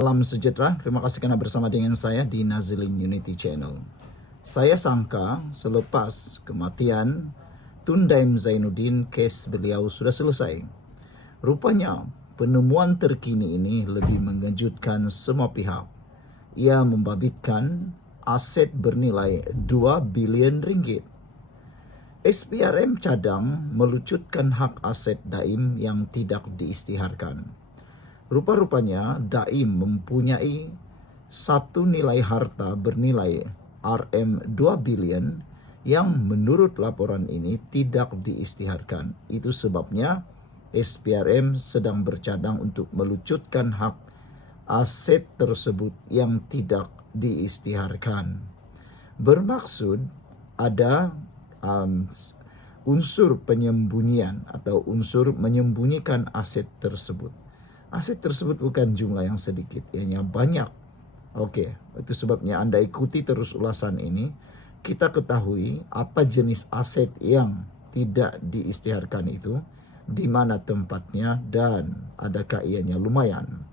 Salam sejahtera, terima kasih karena bersama dengan saya di Nazilin Unity Channel. Saya sangka selepas kematian Tun Daim Zainuddin, kes beliau sudah selesai. Rupanya penemuan terkini ini lebih mengejutkan semua pihak. Ia membabitkan aset bernilai 2 bilion ringgit. SPRM cadang melucutkan hak aset Daim yang tidak diisytiharkan. Rupa-rupanya Daim mempunyai satu nilai harta bernilai Rm 2 bilion yang menurut laporan ini tidak diisytiharkan. Itu sebabnya SPRM sedang bercadang untuk melucutkan hak aset tersebut yang tidak diisytiharkan. Bermaksud ada unsur penyembunyian atau unsur menyembunyikan aset tersebut. Aset tersebut bukan jumlah yang sedikit, ianya banyak. Oke, itu sebabnya Anda ikuti terus ulasan ini. Kita ketahui apa jenis aset yang tidak diisytiharkan itu, di mana tempatnya, dan adakah ianya lumayan.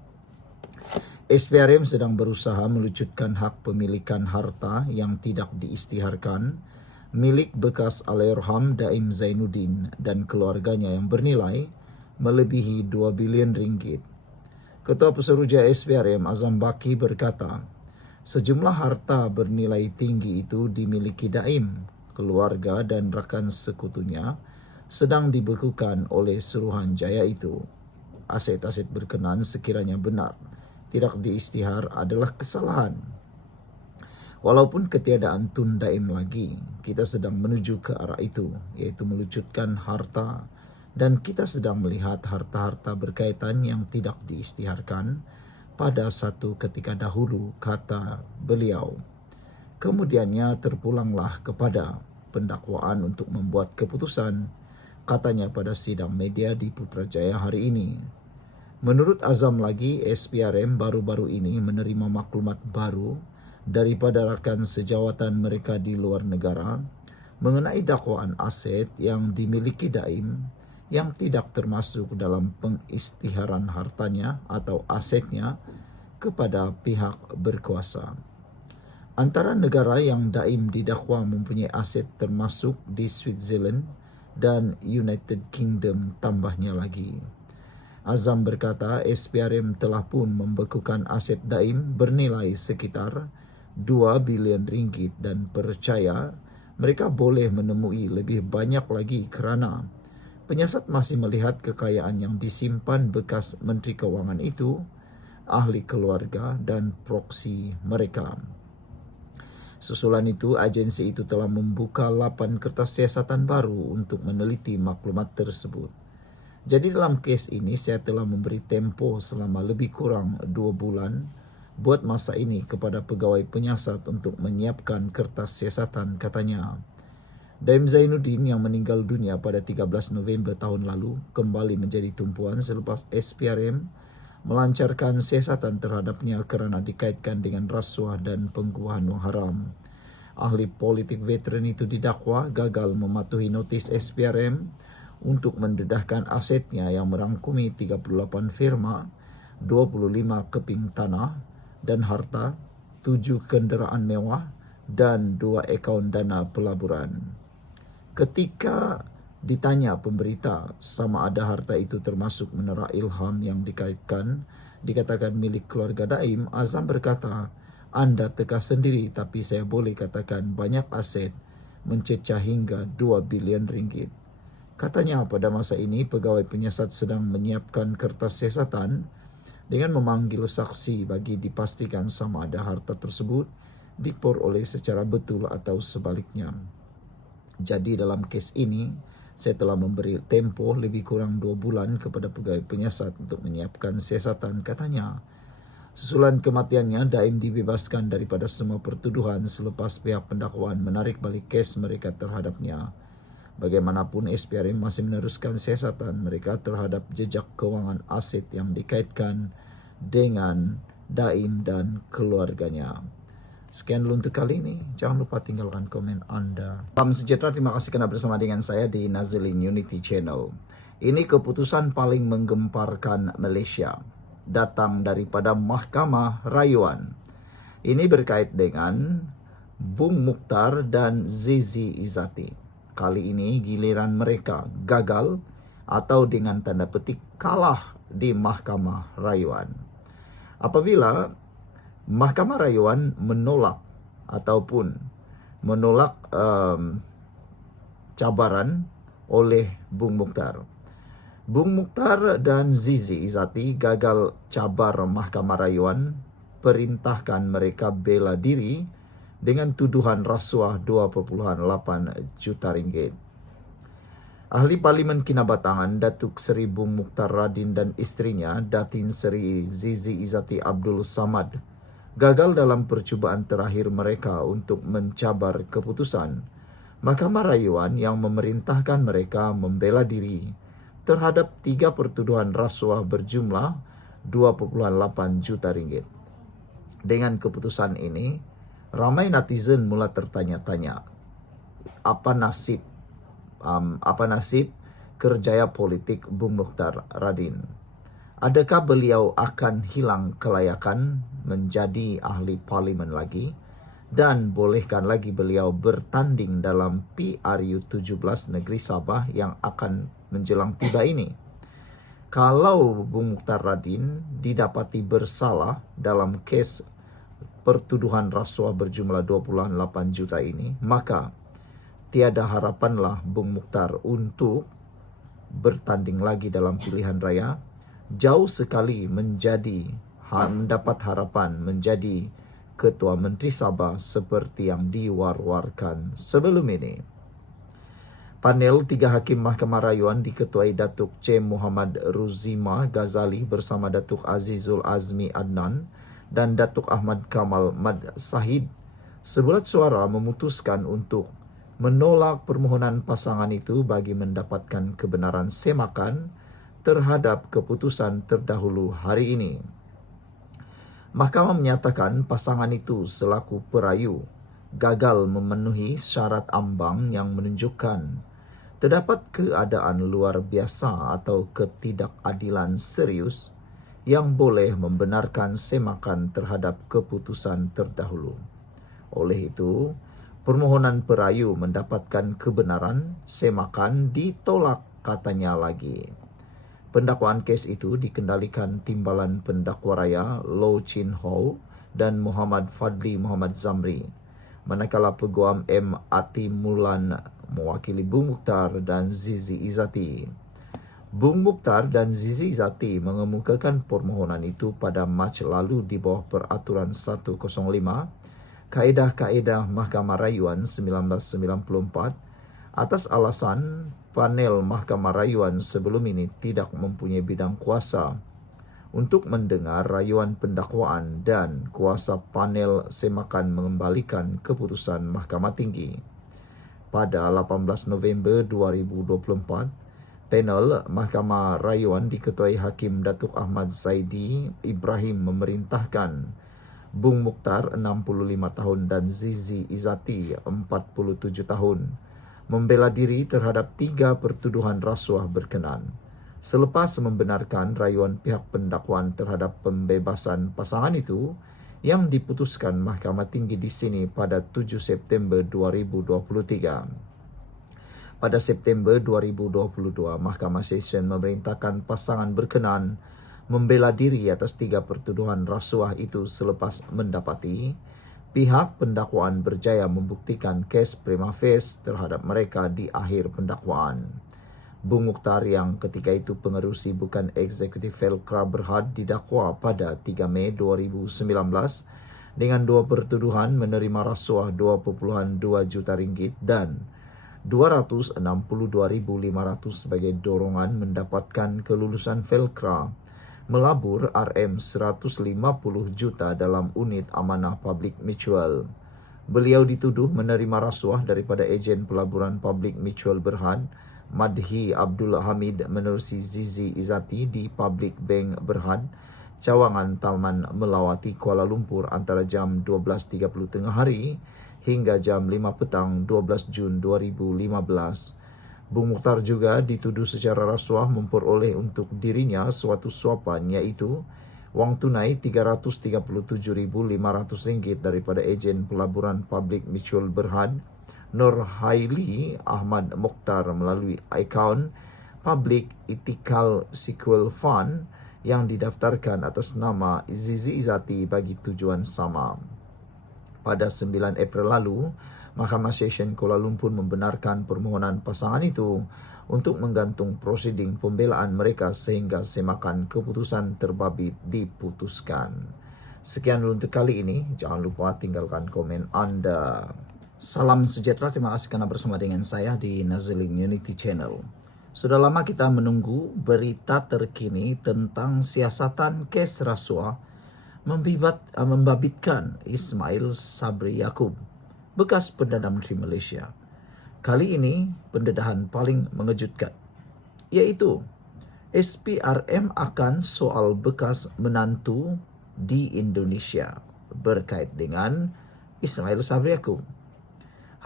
SPRM sedang berusaha melucutkan hak pemilikan harta yang tidak diisytiharkan milik bekas Allahyarham Daim Zainuddin dan keluarganya yang bernilai melebihi 2 bilion ringgit. Ketua Pesuruhjaya SPRM Azam Baki berkata, sejumlah harta bernilai tinggi itu dimiliki Daim, keluarga dan rakan sekutunya sedang dibekukan oleh Suruhanjaya itu. Aset-aset berkenaan sekiranya benar tidak diisytihar adalah kesalahan. Walaupun ketiadaan Tun Daim lagi, kita sedang menuju ke arah itu, yaitu melucutkan harta. Dan kita sedang melihat harta-harta berkaitan yang tidak diisytiharkan pada satu ketika dahulu, kata beliau. Kemudiannya terpulanglah kepada pendakwaan untuk membuat keputusan, katanya pada sidang media di Putrajaya hari ini. Menurut Azam lagi, SPRM baru-baru ini menerima maklumat baru daripada rakan sejawatan mereka di luar negara mengenai dakwaan aset yang dimiliki Daim yang tidak termasuk dalam pengisytiharan hartanya atau asetnya kepada pihak berkuasa. Antara negara yang Daim didakwa mempunyai aset termasuk di Switzerland dan United Kingdom, tambahnya lagi. Azam berkata SPRM telah pun membekukan aset Daim bernilai sekitar 2 bilion ringgit dan percaya mereka boleh menemui lebih banyak lagi kerana penyiasat masih melihat kekayaan yang disimpan bekas Menteri Kewangan itu, ahli keluarga dan proksi mereka. Susulan itu, agensi itu telah membuka 8 kertas siasatan baru untuk meneliti maklumat tersebut. Jadi dalam kes ini saya telah memberi tempoh selama lebih kurang 2 bulan buat masa ini kepada pegawai penyiasat untuk menyiapkan kertas siasatan, katanya. Daim Zainuddin yang meninggal dunia pada 13 November tahun lalu kembali menjadi tumpuan selepas SPRM melancarkan siasatan terhadapnya kerana dikaitkan dengan rasuah dan penggubahan wang haram. Ahli politik veteran itu didakwa gagal mematuhi notis SPRM untuk mendedahkan asetnya yang merangkumi 38 firma, 25 keping tanah dan harta, 7 kenderaan mewah dan 2 akaun dana pelaburan. Ketika ditanya pemberita sama ada harta itu termasuk menara Ilham yang dikatakan milik keluarga Daim, Azam berkata, Anda teka sendiri tapi saya boleh katakan banyak aset mencecah hingga 2 bilion ringgit. Katanya pada masa ini pegawai penyiasat sedang menyiapkan kertas siasatan dengan memanggil saksi bagi dipastikan sama ada harta tersebut diperoleh secara betul atau sebaliknya. Jadi dalam kes ini, saya telah memberi tempoh lebih kurang 2 bulan kepada pegawai penyiasat untuk menyiapkan siasatan, katanya. Susulan kematiannya, Daim dibebaskan daripada semua pertuduhan selepas pihak pendakwaan menarik balik kes mereka terhadapnya. Bagaimanapun, SPRM masih meneruskan siasatan mereka terhadap jejak kewangan aset yang dikaitkan dengan Daim dan keluarganya. Sekian dulu untuk kali ini. Jangan lupa tinggalkan komen Anda. Salam sejahtera, terima kasih karena bersama dengan saya di Nazilin Unity Channel. Ini keputusan paling menggemparkan Malaysia. datang daripada Mahkamah Rayuan. Ini berkait dengan Bung Mukhtar dan Zizi Izzati. Kali ini giliran mereka gagal atau dengan tanda petik kalah di Mahkamah Rayuan. Apabila Mahkamah Rayuan menolak ataupun menolak cabaran oleh Bung Mukhtar. Bung Mukhtar dan Zizi Izzati gagal cabar Mahkamah Rayuan, perintahkan mereka bela diri dengan tuduhan rasuah 2,8 juta ringgit. Ahli Parlimen Kinabatangan Datuk Seri Bung Mukhtar Radin dan isterinya Datin Seri Zizi Izzati Abdul Samad gagal dalam percubaan terakhir mereka untuk mencabar keputusan Mahkamah Rayuan yang memerintahkan mereka membela diri terhadap 3 pertuduhan rasuah berjumlah 2,8 juta ringgit. Dengan keputusan ini, ramai netizen mula tertanya-tanya, apa nasib kerjaya politik Bung Mukhtar Radin? Adakah beliau akan hilang kelayakan menjadi ahli parlimen lagi? Dan bolehkan lagi beliau bertanding dalam PRU 17 Negeri Sabah yang akan menjelang tiba ini? Kalau Bung Mukhtar Radin didapati bersalah dalam kes pertuduhan rasuah berjumlah 28 juta ini, maka tiada harapanlah Bung Mukhtar untuk bertanding lagi dalam pilihan raya. Jauh sekali mendapat harapan menjadi Ketua Menteri Sabah seperti yang diwar-warkan sebelum ini. Panel 3 Hakim Mahkamah Rayuan diketuai Datuk C. Muhammad Ruzima Ghazali bersama Datuk Azizul Azmi Adnan dan Datuk Ahmad Kamal Mad Sahid sebulat suara memutuskan untuk menolak permohonan pasangan itu bagi mendapatkan kebenaran semakan terhadap keputusan terdahulu hari ini. Mahkamah menyatakan pasangan itu selaku perayu gagal memenuhi syarat ambang yang menunjukkan terdapat keadaan luar biasa atau ketidakadilan serius yang boleh membenarkan semakan terhadap keputusan terdahulu. Oleh itu, permohonan perayu mendapatkan kebenaran semakan ditolak, katanya lagi. Pendakwaan kes itu dikendalikan Timbalan Pendakwa Raya Low Chin Ho dan Muhammad Fadli Muhammad Zamri, manakala Peguam M. Ati Mulan mewakili Bung Mukhtar dan Zizi Izzati. Bung Mukhtar dan Zizi Izzati mengemukakan permohonan itu pada Mac lalu di bawah Peraturan 105 Kaedah-Kaedah Mahkamah Rayuan 1994 atas alasan panel Mahkamah Rayuan sebelum ini tidak mempunyai bidang kuasa untuk mendengar rayuan pendakwaan dan kuasa panel semakan mengembalikan keputusan Mahkamah Tinggi. Pada 18 November 2024, panel Mahkamah Rayuan diketuai Hakim Datuk Ahmad Zaidi Ibrahim memerintahkan Bung Mukhtar 65 tahun dan Zizi Izzati 47 tahun membela diri terhadap 3 pertuduhan rasuah berkenan. Selepas membenarkan rayuan pihak pendakwaan terhadap pembebasan pasangan itu yang diputuskan Mahkamah Tinggi di sini pada 7 September 2023. Pada September 2022, Mahkamah Session memerintahkan pasangan berkenan membela diri atas 3 pertuduhan rasuah itu selepas mendapati pihak pendakwaan berjaya membuktikan kes prima facie terhadap mereka di akhir pendakwaan. Bung Mukhtar yang ketika itu pengerusi bukan eksekutif Felkra Berhad didakwa pada 3 Mei 2019 dengan 2 pertuduhan menerima rasuah 2,2 juta ringgit dan 262,500 sebagai dorongan mendapatkan kelulusan Felkra melabur RM150 juta dalam unit amanah public mutual. Beliau dituduh menerima rasuah daripada ejen pelaburan public mutual Berhad, Madhi Abdul Hamid menerusi Zizi Izzati di Public Bank Berhad, Cawangan Taman Melawati, Kuala Lumpur antara jam 12.30 tengah hari hingga jam 5 petang 12 Jun 2015. Bung Mukhtar juga dituduh secara rasuah memperoleh untuk dirinya suatu suapan iaitu Wang tunai Rp337.500 daripada ejen pelaburan Public Mutual Berhad Nur Haili Ahmad Mokhtar melalui akaun Public Ethical Sequel Fund yang didaftarkan atas nama Zizi Izzati bagi tujuan sama. Pada 9 April lalu, Mahkamah Session Kuala Lumpur membenarkan permohonan pasangan itu untuk menggantung prosiding pembelaan mereka sehingga semakan keputusan terbabit diputuskan. Sekian dulu untuk kali ini. Jangan lupa tinggalkan komen anda. Salam sejahtera. Terima kasih karena bersama dengan saya di Nazilin Unity Channel. Sudah lama kita menunggu berita terkini tentang siasatan kes rasuah membabitkan Ismail Sabri Yaakob, bekas Perdana Menteri Malaysia. Kali ini pendedahan paling mengejutkan, yaitu SPRM akan soal bekas menantu di Indonesia berkait dengan Ismail Sabri Yaakob.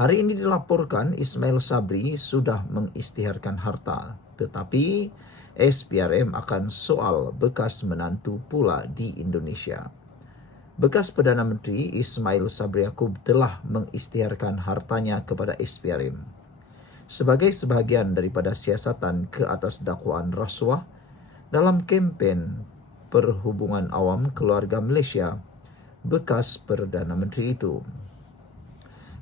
Hari ini dilaporkan Ismail Sabri sudah mengisytiharkan harta, tetapi SPRM akan soal bekas menantu pula di Indonesia. Bekas Perdana Menteri Ismail Sabri Yaakob telah mengisytiharkan hartanya kepada SPRM sebagai sebahagian daripada siasatan ke atas dakwaan rasuah dalam kempen Perhubungan Awam Keluarga Malaysia bekas Perdana Menteri itu.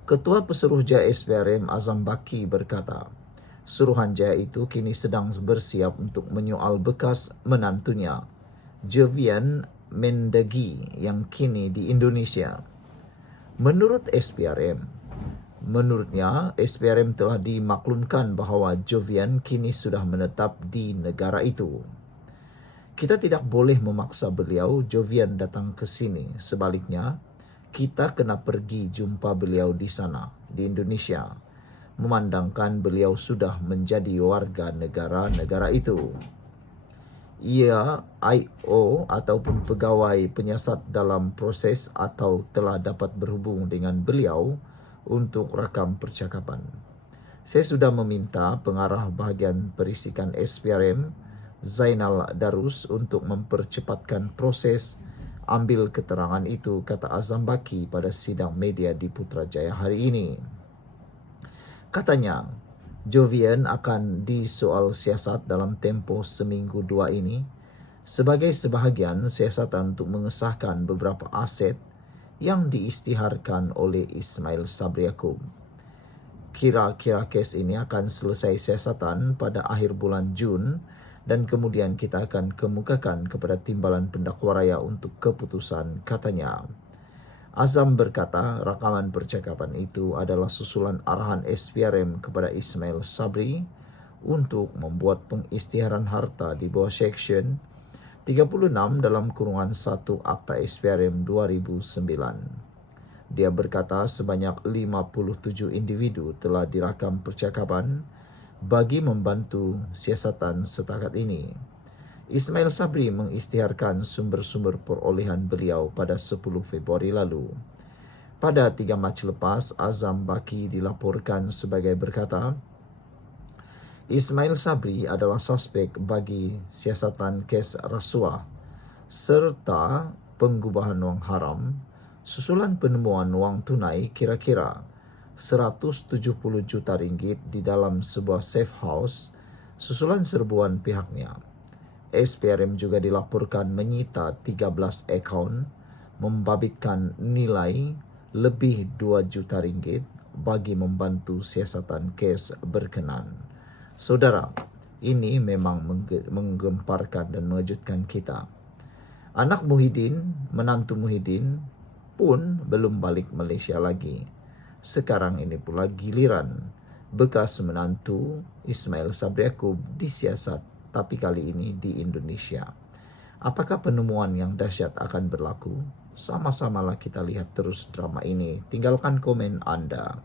Ketua Pesuruhjaya SPRM Azam Baki berkata, Suruhanjaya itu kini sedang bersiap untuk menyoal bekas menantunya, Jovian Mendagri, yang kini di Indonesia. Menurutnya, SPRM telah dimaklumkan bahawa Jovian kini sudah menetap di negara itu. Kita tidak boleh memaksa beliau Jovian datang ke sini. Sebaliknya, kita kena pergi jumpa beliau di sana, di Indonesia, memandangkan beliau sudah menjadi warga negara itu. Ia I.O. ataupun pegawai penyiasat dalam proses atau telah dapat berhubung dengan beliau untuk rakam percakapan. Saya sudah meminta pengarah bahagian perisikan SPRM, Zainal Darus, untuk mempercepatkan proses ambil keterangan itu, kata Azam Baki pada sidang media di Putrajaya hari ini. Katanya, Jovian akan disoal siasat dalam tempoh seminggu 2 ini sebagai sebahagian siasatan untuk mengesahkan beberapa aset yang diisytiharkan oleh Ismail Sabri Yaakob. Kira-kira kes ini akan selesai siasatan pada akhir bulan Jun dan kemudian kita akan kemukakan kepada Timbalan Pendakwa Raya untuk keputusan, katanya. Azam berkata rakaman percakapan itu adalah susulan arahan SPRM kepada Ismail Sabri untuk membuat pengisytiharan harta di bawah Seksyen 36 dalam kurungan 1 Akta SPRM 2009. Dia berkata sebanyak 57 individu telah dirakam percakapan bagi membantu siasatan setakat ini. Ismail Sabri mengisytiharkan sumber-sumber perolehan beliau pada 10 Februari lalu. Pada 3 Mac lepas, Azam Baki dilaporkan sebagai berkata, Ismail Sabri adalah suspek bagi siasatan kes rasuah serta pengubahan wang haram susulan penemuan wang tunai kira-kira RM170 juta di dalam sebuah safe house susulan serbuan pihaknya. SPRM juga dilaporkan menyita 13 akaun membabitkan nilai lebih RM2 juta bagi membantu siasatan kes berkenan. Saudara, ini memang menggemparkan dan mengejutkan kita. Anak Muhyiddin, menantu Muhyiddin pun belum balik Malaysia lagi. Sekarang ini pula giliran bekas menantu Ismail Sabri Yaakob disiasat, tapi kali ini di Indonesia. Apakah penemuan yang dahsyat akan berlaku? Sama-samalah kita lihat terus drama ini. Tinggalkan komen anda.